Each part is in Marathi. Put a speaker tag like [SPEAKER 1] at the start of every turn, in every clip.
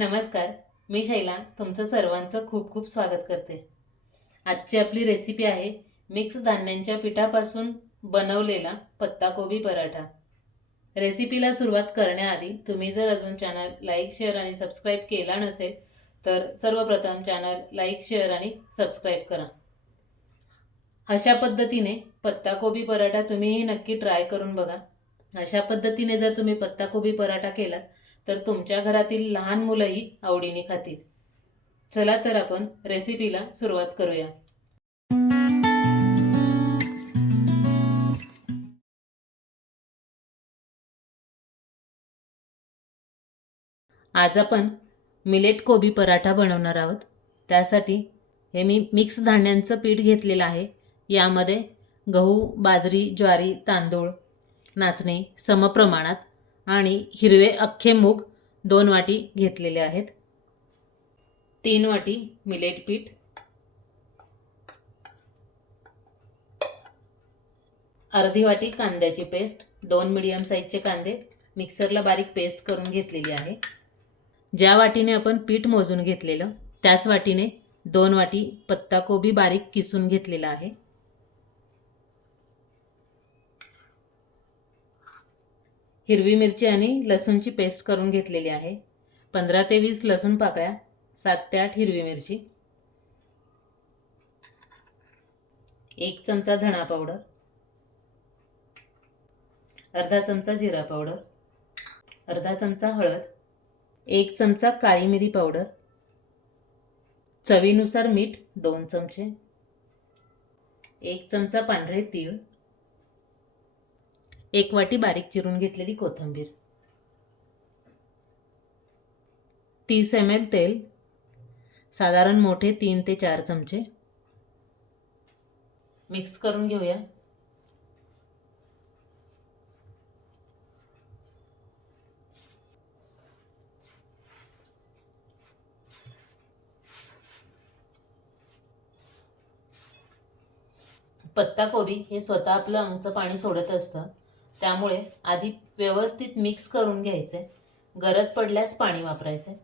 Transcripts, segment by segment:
[SPEAKER 1] नमस्कार मी शैला तुमचं सर्वांचं खूप खूप स्वागत करते. आजची आपली रेसिपी आहे मिक्स धान्यांच्या पिठापासून बनवलेला पत्ताकोबी पराठा. रेसिपीला सुरुवात करण्याआधी तुम्ही जर अजून चॅनल लाईक शेअर आणि सबस्क्राईब केला नसेल तर सर्वप्रथम चॅनल लाईक शेअर आणि सबस्क्राईब करा. अशा पद्धतीने पत्ताकोबी पराठा तुम्हीही नक्की ट्राय करून बघा. अशा पद्धतीने जर तुम्ही पत्ताकोबी पराठा केलात तर तुमच्या घरातील लहान मुलंही आवडीने खातील. चला तर आपण रेसिपीला सुरुवात करूया. आज आपण मिलेट कोबी पराठा बनवणार आहोत. त्यासाठी हे मी मिक्स धान्यांचं पीठ घेतलेलं आहे. यामध्ये गहू बाजरी ज्वारी तांदूळ नाचणी समप्रमाणात आणि हिरवे अख्खे मूग दोन वाटी घेतलेले आहेत. तीन वाटी मिलेट पीठ. अर्धी वाटी कांद्याची पेस्ट. दोन मिडियम साईजचे कांदे मिक्सरला बारीक पेस्ट करून घेतलेली आहे. ज्या वाटीने आपण पीठ मोजून घेतलेलं त्याच वाटीने दोन वाटी पत्ताकोबी बारीक किसून घेतलेला आहे. हिरवी मिरची आणि लसूणची पेस्ट करून घेतलेली आहे. पंधरा ते वीस लसूण पाकळ्या सात ते आठ हिरवी मिरची एक चमचा धणा पावडर अर्धा चमचा जिरा पावडर अर्धा चमचा हळद एक चमचा काळी मिरी पावडर चवीनुसार मीठ दोन चमचे एक चमचा पांढरे तीळ एक वाटी बारीक चिरून घेतलेली कोथिंबीर. तीस एम एल तेल. साधारण मोठे तीन ते चार चमचे. मिक्स करून घेऊया. पत्ताकोबी हे स्वतः आपलं अंगचं पाणी सोडत असतं. त्यामुळे आधी व्यवस्थित मिक्स करून घ्यायचे. गरज पडल्यास पाणी वापरायचे.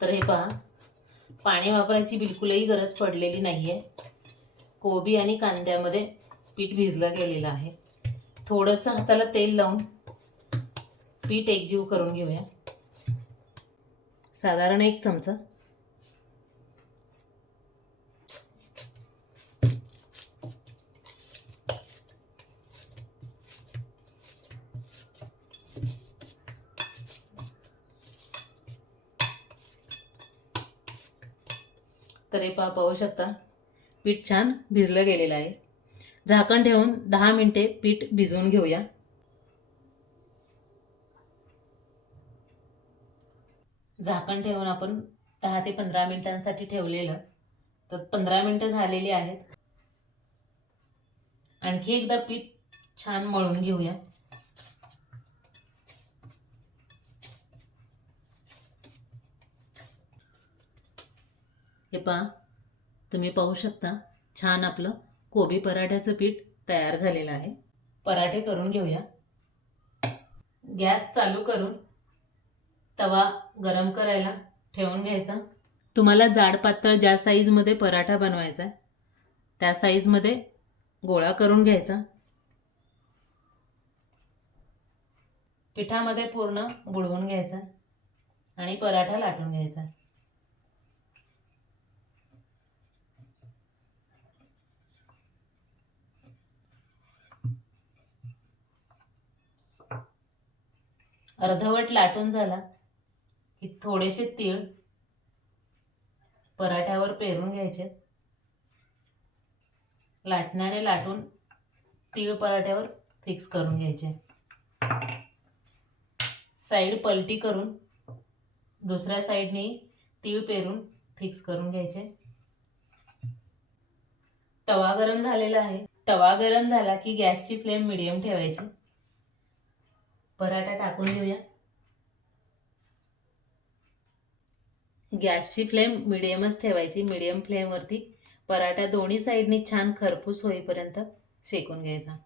[SPEAKER 1] तर हे पहा पाणी वापरायची बिलकुलही गरज पडलेली नाहीये. कोबी आणि कांद्यामध्ये पीठ भिजलं गेलेलं आहे. थोडंसं हाताला तेल लावून पीठ एकजीव करून घेऊया. साधारण एक चमचा. तरी पा पाहू शकता. पीठ छान भिजलं गेलेलं आहे. झाकण ठेवून दहा मिनिटे पीठ भिजवून घेऊया. झाकण ठेवून आपण दहा ते पंधरा मिनिटांसाठी ठेवलेलं. तर पंधरा मिनिटं झालेली आहेत. आणखी एकदा पीठ छान मळून घेऊया. हे पहा तुम्ही पाहू शकता छान आपलं कोबी पराठ्याचं पीठ तयार झालेलं आहे. पराठे करून घेऊया. गॅस चालू करून तवा गरम करायला ठेवून घ्यायचा. तुम्हाला जाड पातळ ज्या साईजमध्ये पराठा बनवायचा आहे त्या साईजमध्ये गोळा करून घ्यायचा. पिठामध्ये पूर्ण बुडवून घ्यायचा आणि पराठा लाटून घ्यायचा. अर्धवट लाटून झाला की थोडेसे तीळ पराठ्यावर पेरून घ्यायचे. लाटण्याने लाटून तीळ पराठ्यावर फिक्स करून घ्यायचे. साईड पलटी करून दुसऱ्या साईडने तीळ पेरून फिक्स करून घ्यायचे. तवा गरम झालेला आहे. तवा गरम झाला की गॅसची फ्लेम मिडियम ठेवायची. पराठा टाकून घेऊया. गॅसची फ्लेम मिडियमच ठेवायची मिडियम फ्लेमवरती. पराठा दोन्ही साईडनी छान खरपूस होईपर्यंत शेकून घ्यायचा.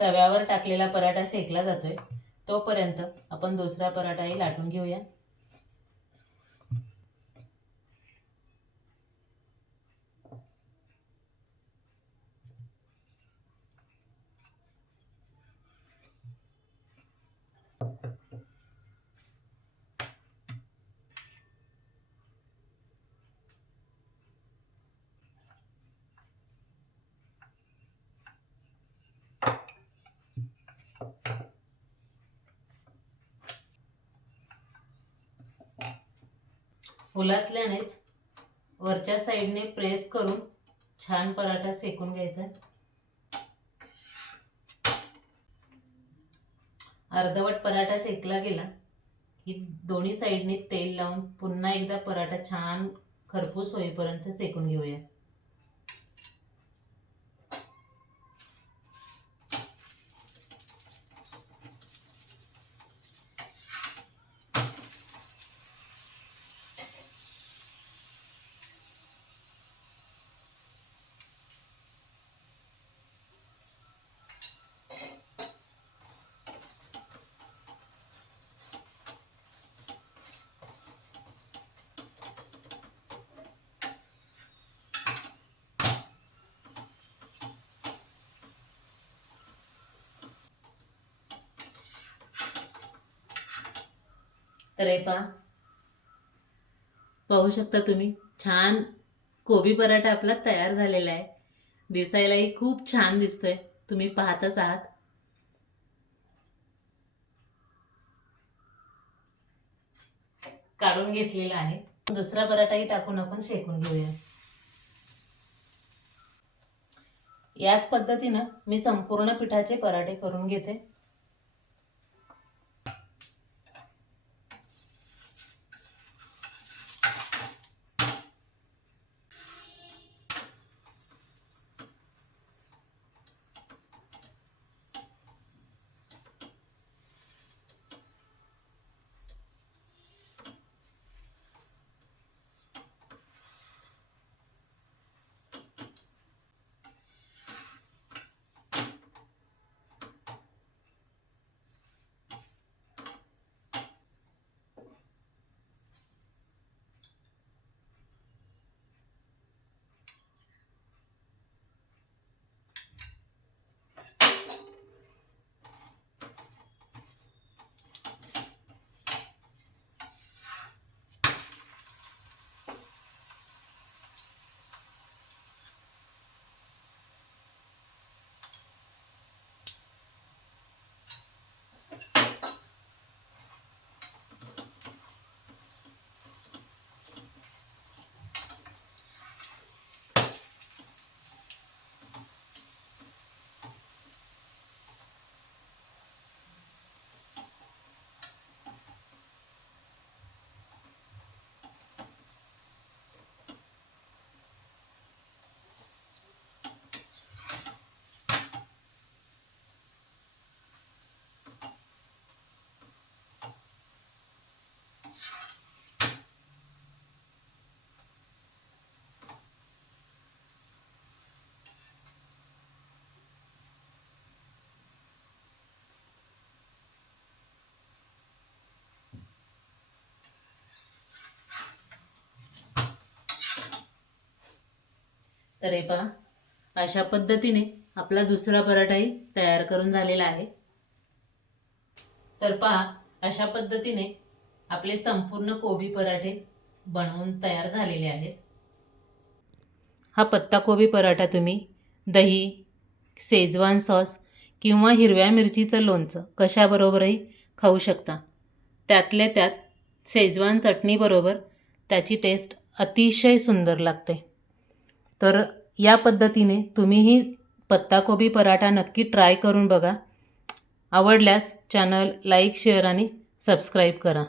[SPEAKER 1] तव्यावर टाकलेला पराठा शेकला जातोय. तोपर्यंत आपण दुसरा पराठाही लाटून घेऊया. फुलातल्यानेच वरच्या साईडने प्रेस करून छान पराठा सेकून घ्यायचा. अर्धवट पराठा शेकला गेला की दोन्ही साईडने तेल लावून पुन्हा एकदा पराठा छान खरपूस होईपर्यंत सेकून घेऊया. तर हे पहा. पाहू शकता तुम्ही छान कोबी पराठा आपला तयार झालेला आहे. दिसायलाही खूप छान दिसतोय. तुम्ही पाहतच आहात. काढून घेतलेला आहे. दुसरा पराठाही टाकून आपण शेकून घेऊया. याच पद्धतीनं मी संपूर्ण पिठाचे पराठे करून घेते. तर हे पहा अशा पद्धतीने आपला दुसरा पराठाही तयार करून झालेला आहे. तर पहा अशा पद्धतीने आपले संपूर्ण कोबी पराठे बनवून तयार झालेले आहेत. हा पत्ताकोबी पराठा तुम्ही दही शेजवान सॉस किंवा हिरव्या मिरचीचं लोणचं कशाबरोबरही खाऊ शकता. त्यातल्या त्यात शेजवान चटणीबरोबर त्याची टेस्ट अतिशय सुंदर लागते. तर या पद्धतीने तुम्हीही पत्ताकोबी पराठा नक्की ट्राय करून बघा. आवडल्यास चॅनल लाईक शेअर आणि सबस्क्राईब करा.